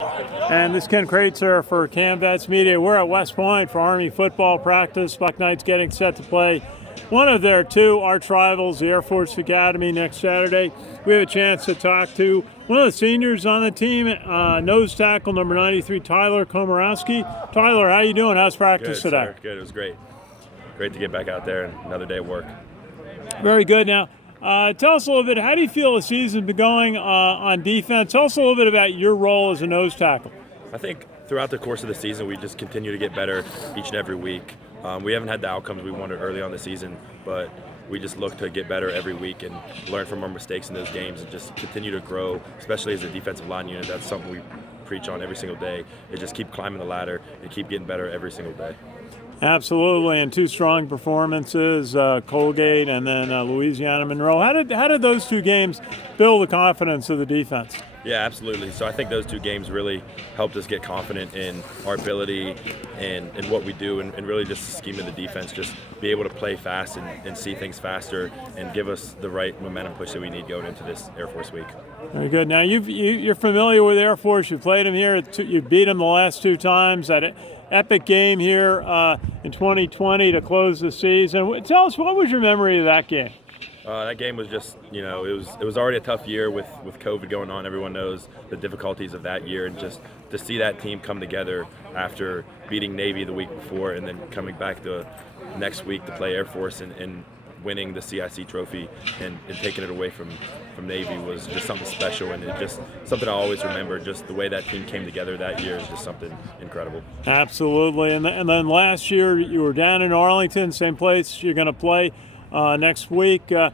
And this is Ken Kraetzer for CaMMVetsMedia. We're at West Point for Army football practice. Buck Knights getting set to play one of their two arch rivals, the Air Force Academy, next Saturday. We have a chance to talk to one of the seniors on the team, nose tackle number 93, Tyler Komorowski. Tyler, how you doing? How's practice today? Sir. Good. It was great. Great to get back out there and another day of work. Very good. Now, tell us a little bit, how do you feel the season's been going on defense? Tell us a little bit about your role as a nose tackle. I think throughout the course of the season, we just continue to get better each and every week. We haven't had the outcomes we wanted early on the season, but we just look to get better every week and learn from our mistakes in those games and just continue to grow, especially as a defensive line unit. That's something we preach on every single day, is just keep climbing the ladder and keep getting better every single day. Absolutely, and two strong performances, Colgate and then Louisiana Monroe. How did those two games build the confidence of the defense? Yeah, absolutely. So I think those two games really helped us get confident in our ability and what we do, and really just the scheme of the defense, just be able to play fast and see things faster and give us the right momentum push that we need going into this Air Force week. Very good. Now, you're familiar with Air Force. You played them here. You beat them the last two times. That epic game here in 2020 to close the season. Tell us, what was your memory of that game? That game was just, it was already a tough year with COVID going on. Everyone knows the difficulties of that year, and just to see that team come together after beating Navy the week before and then coming back the next week to play Air Force and winning the CIC trophy and taking it away from Navy was just something special, and it just something I always remember. Just the way that team came together that year is just something incredible. Absolutely. And then last year you were down in Arlington, same place you're going to play next week. A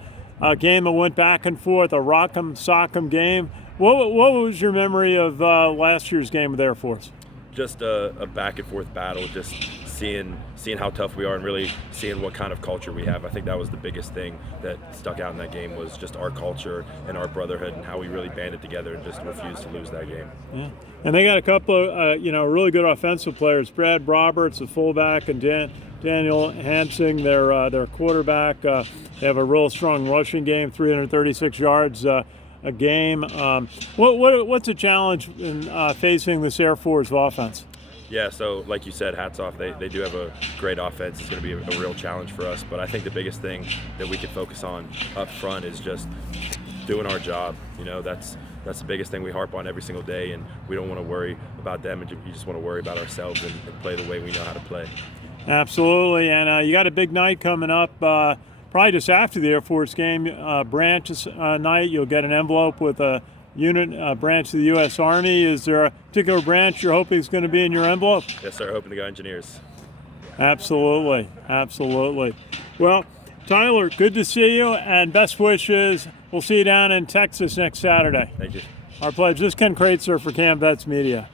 game that went back and forth, a rock'em sock'em game. What was your memory of last year's game with Air Force? Just a back and forth battle, just seeing how tough we are and really seeing what kind of culture we have. I think that was the biggest thing that stuck out in that game, was just our culture and our brotherhood and how we really banded together and just refused to lose that game. Yeah. And they got a couple of really good offensive players. Brad Roberts, the fullback, and Daniel Hansing, their quarterback. They have a real strong rushing game, 336 yards a game. What's a challenge in facing this Air Force offense? Yeah, so like you said, hats off. They do have a great offense. It's going to be a real challenge for us. But I think the biggest thing that we can focus on up front is just doing our job. That's the biggest thing we harp on every single day, and we don't want to worry about them, and you just want to worry about ourselves and play the way we know how to play. Absolutely, and you got a big night coming up. Probably just after the Air Force game, branch night. You'll get an envelope with a unit branch of the U.S. Army. Is there a particular branch you're hoping is going to be in your envelope? Yes, sir. Hoping to go engineers. Absolutely. Well, Tyler, good to see you, and best wishes. We'll see you down in Texas next Saturday. Thank you. Our pledge. This is Ken Kraetzer for CaMMVetsMedia.